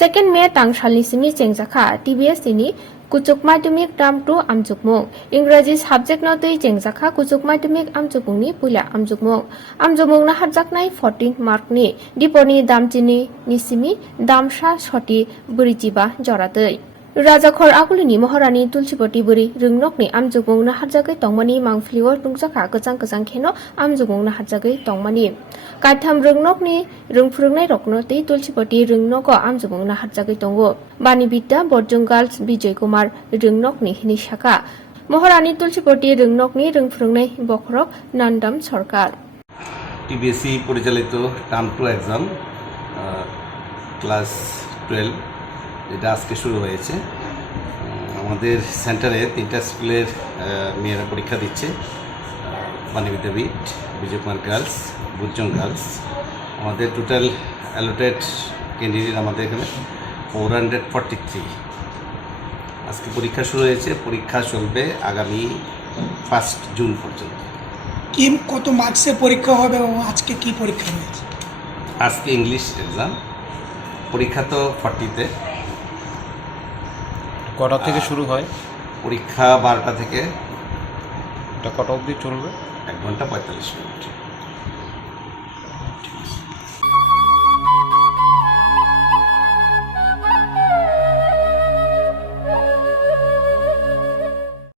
2 May tangsalni Simi Chengjakha Tbse ni Kuchuk Madhyamik Dam 2 Amjukmwng Engraji subject no tei Chengjakha Kuchuk Madhyamik Amjukmwng ni puila Amjukmwng na harjaknai 14 mark ni diponi damchini ni Simi damsa shoti burijiba joratei Rajakhor Akulini Maharani Tulsipoti Buri Rungnokni Amjukmwng na harjagai tongmani Mangphili o tungjakha gajang kheno Amjukmwng na harjagai tongmani Kaitham Rungnokni Rungphurungnai rokno tei Tulsipoti Rungnogo Amjukmwng na harjagai tongo Bani Bidya Borjong Girls Bijay Kumar Rungnokni hini shaka Maharani Tulsipoti Rungnokni Rungphurungnai bokhorok Nandam Sarkar টিবিএসি পরিচালিত term 2 exam class 12 এটা আজকে শুরু হয়েছে আমাদের সেন্টারে 3টা স্কুলের মেয়েরা পরীক্ষা দিচ্ছে বাণী বিদ্যাপীঠ বিজয় কুমার গার্লস বুজং গার্লস আমাদের টোটাল অ্যালোটেড ক্যান্ডিডেট আমাদের এখানে 443 আজকে পরীক্ষা শুরু হয়েছে পরীক্ষা চলবে আগামী 1 জুন পর্যন্ত কি কত মার্কসে পরীক্ষা হবে এবং আজকে কি পরীক্ষা হয়েছে আজকে ইংলিশ এক্সাম পরীক্ষা তো 40তে কটা থেকে শুরু হয় পরীক্ষা 12টা থেকে এটা কটা অবধি চলবে 1 ঘন্টা 45 মিনিট